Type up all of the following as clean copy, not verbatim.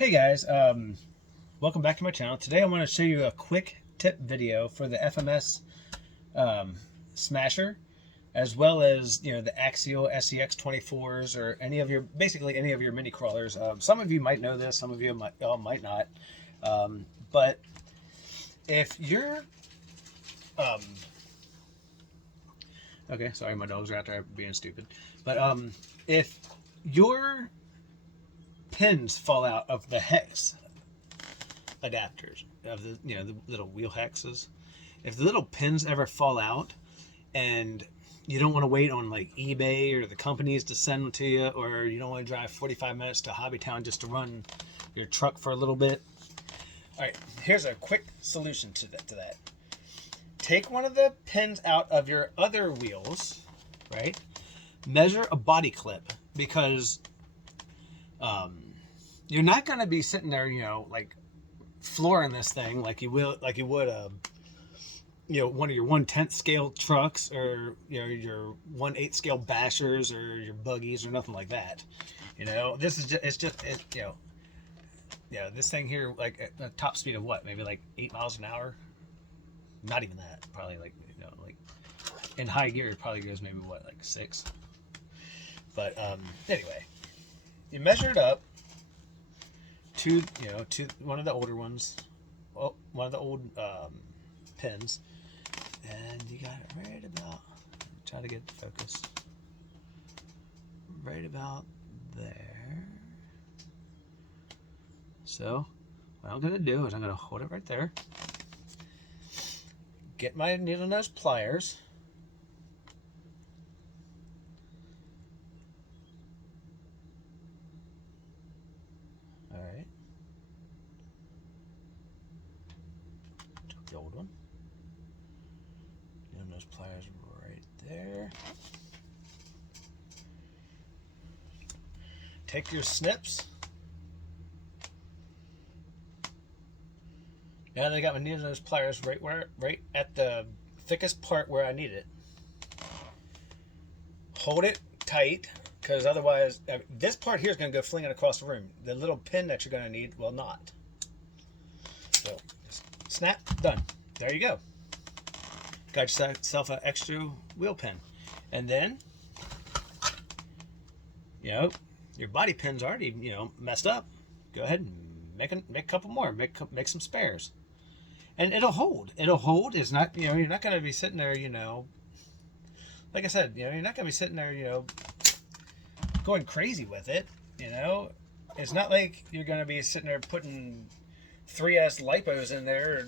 Hey guys, welcome back to my channel. Today I want to show you a quick tip video for the FMS Smasher, as well as the Axial SEX 24s or basically any of your mini crawlers. Some of you might know this, some of you might not. But if you're okay, sorry, my dogs are out there being stupid. But if your pins fall out of the hex adapters of the little wheel hexes, if the little pins ever fall out and you don't want to wait on like eBay or the companies to send them to you, or you don't want to drive 45 minutes to Hobbytown just to run your truck for a little bit, all right, here's a quick solution to that. Take one of the pins out of your other wheels, right? Measure a body clip, because you're not going to be sitting there, like flooring this thing like you would one of your 1/10 scale trucks, or your 1/8 scale bashers or your buggies or nothing like that. This is just this thing here, like at a top speed of what, maybe like 8 miles an hour, not even that, probably like like in high gear it probably goes maybe what, like 6. But anyway, you measure it up to one of the older ones, one of the old pins, and you got it right about, try to get the focus, right about there. So what I'm going to do is I'm going to hold it right there, get my needle nose pliers, all right, took the old one, needle nose pliers right there. Take your snips. Now that I got my needle nose pliers right at the thickest part where I need it. Hold it tight, because otherwise this part here is going to go flinging across the room. The little pin that you're going to need will not. So just snap, done. There you go. Got yourself an extra wheel pin. And then your body pin's already messed up. Go ahead and make a couple more. Make some spares, and it'll hold. It's not, you're not going to be sitting there, like I said, you're not going to be sitting there, going crazy with it. It's not like you're going to be sitting there putting 3S lipos in there,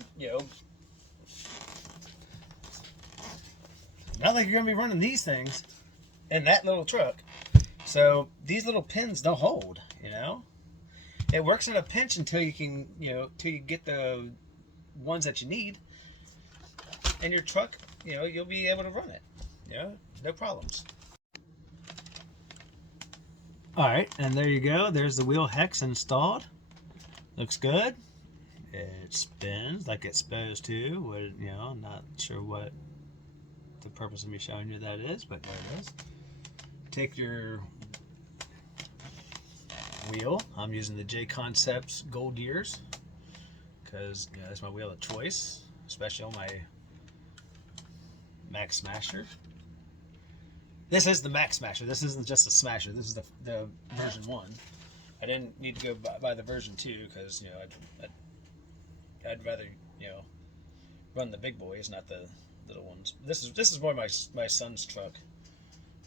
not like you're going to be running these things in that little truck. So these little pins, they'll hold. It works in a pinch until you can, till you get the ones that you need, and your truck, you'll be able to run it, no problems. All right, and there you go. There's the wheel hex installed. Looks good. It spins like it's supposed to. I'm not sure what the purpose of me showing you that is, but there it is. Take your wheel. I'm using the J Concepts Gold Years because that's my wheel of choice, especially on my Max Smasher. This is the Max Smasher. This isn't just a Smasher. This is the version 1. I didn't need to go buy the version 2 because I'd rather run the big boys, not the little ones. This is more my son's truck.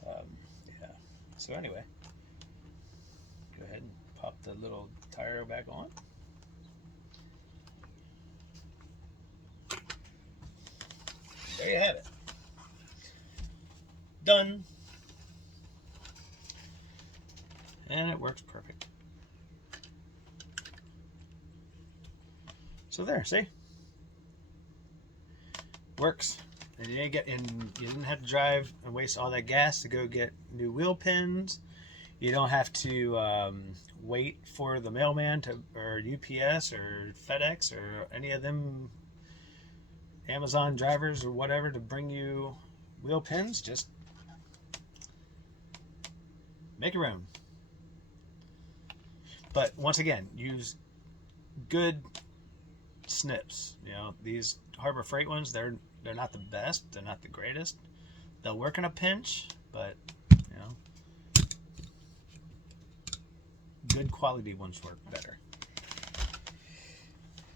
Yeah. So anyway, go ahead and pop the little tire back on. There you have it. Done. And it works perfect. So there, see? Works. And you didn't have to drive and waste all that gas to go get new wheel pins. You don't have to wait for the mailman or UPS or FedEx or any of them Amazon drivers or whatever to bring you wheel pins. Just make your own. But once again, use good snips. You know, these Harbor Freight ones, they're not the best, they're not the greatest. They'll work in a pinch, but you know, good quality ones work better.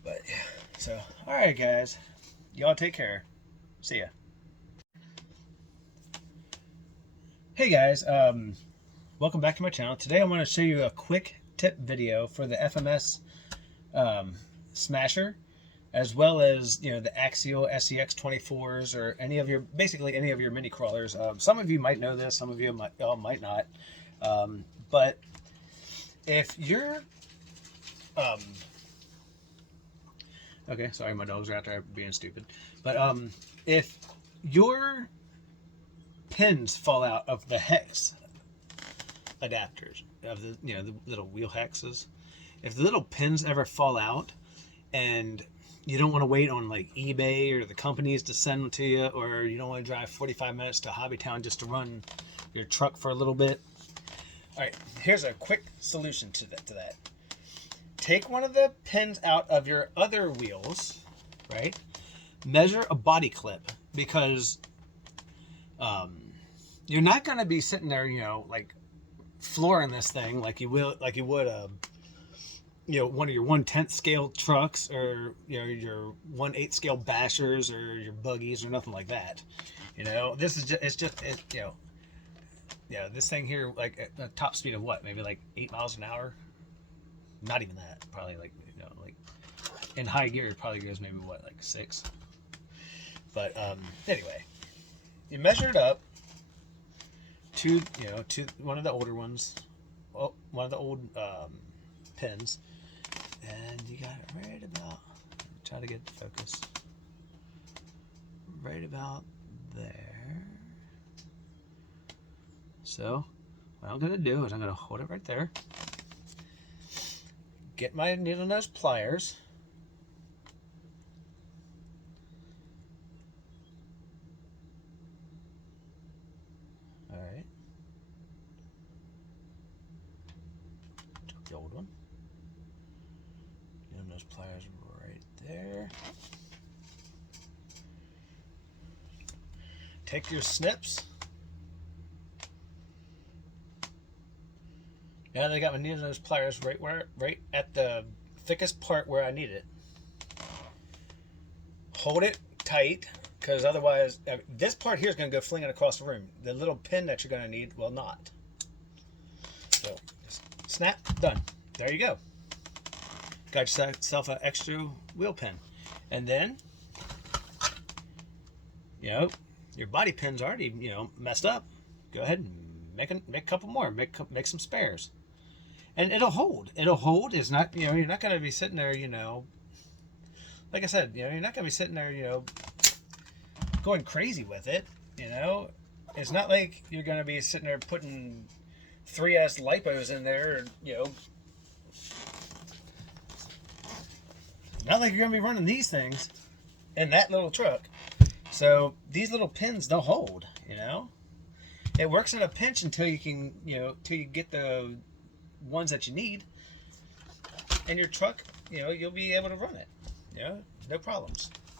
But yeah, so all right, guys, y'all take care. See ya. Hey guys, welcome back to my channel. Today I want to show you a quick tip video for the FMS Smasher, as well as, you know, the Axial SEX 24s, or basically any of your mini crawlers. Some of you might know this, some of you might not. But if you're okay, sorry, my dogs are out there being stupid. But if your pins fall out of the hex adapters, of the, you know, the little wheel hexes, if the little pins ever fall out and you don't want to wait on like eBay or the companies to send them to you, or you don't want to drive 45 minutes to Hobbytown just to run your truck for a little bit, all right, here's a quick solution to that. Take one of the pins out of your other wheels, right? Measure a body clip, because you're not going to be sitting there, you know, like flooring this thing like you would you know, one of your 1/10 scale trucks, or, you know, your 1/8 scale bashers, or your buggies, or nothing like that. You know, this is just you know, this thing here, like at a top speed of what, maybe like 8 miles an hour. Not even that, probably, like, you know, like in high gear it probably goes maybe what, like 6. But anyway, you measure it up to, you know, to one of the older ones, one of the old pins, and you got it right about, try to get the focus, right about there. So what I'm going to do is I'm going to hold it right there, get my needle nose pliers, all right, took the old one, needle nose pliers right there. Take your snips. Now that I got my needle nose pliers right at the thickest part where I need it. Hold it tight, because otherwise this part here is going to go flinging across the room. The little pin that you're going to need will not. So just snap, done. There you go. Got yourself an extra wheel pin. And then, you know, your body pin's already, you know, messed up. Go ahead and make a couple more. Make some spares. And it'll hold. It'll hold. It's not, you know, you're not going to be sitting there, you know, like I said, you know, you're not going to be sitting there, you know, going crazy with it, you know. It's not like you're going to be sitting there putting 3S lipos in there, or, you know, not like you're going to be running these things in that little truck. So these little pins, they'll hold, you know. It works in a pinch until you can, you know, till you get the ones that you need, and your truck, you know, you'll be able to run it, you know, no problems.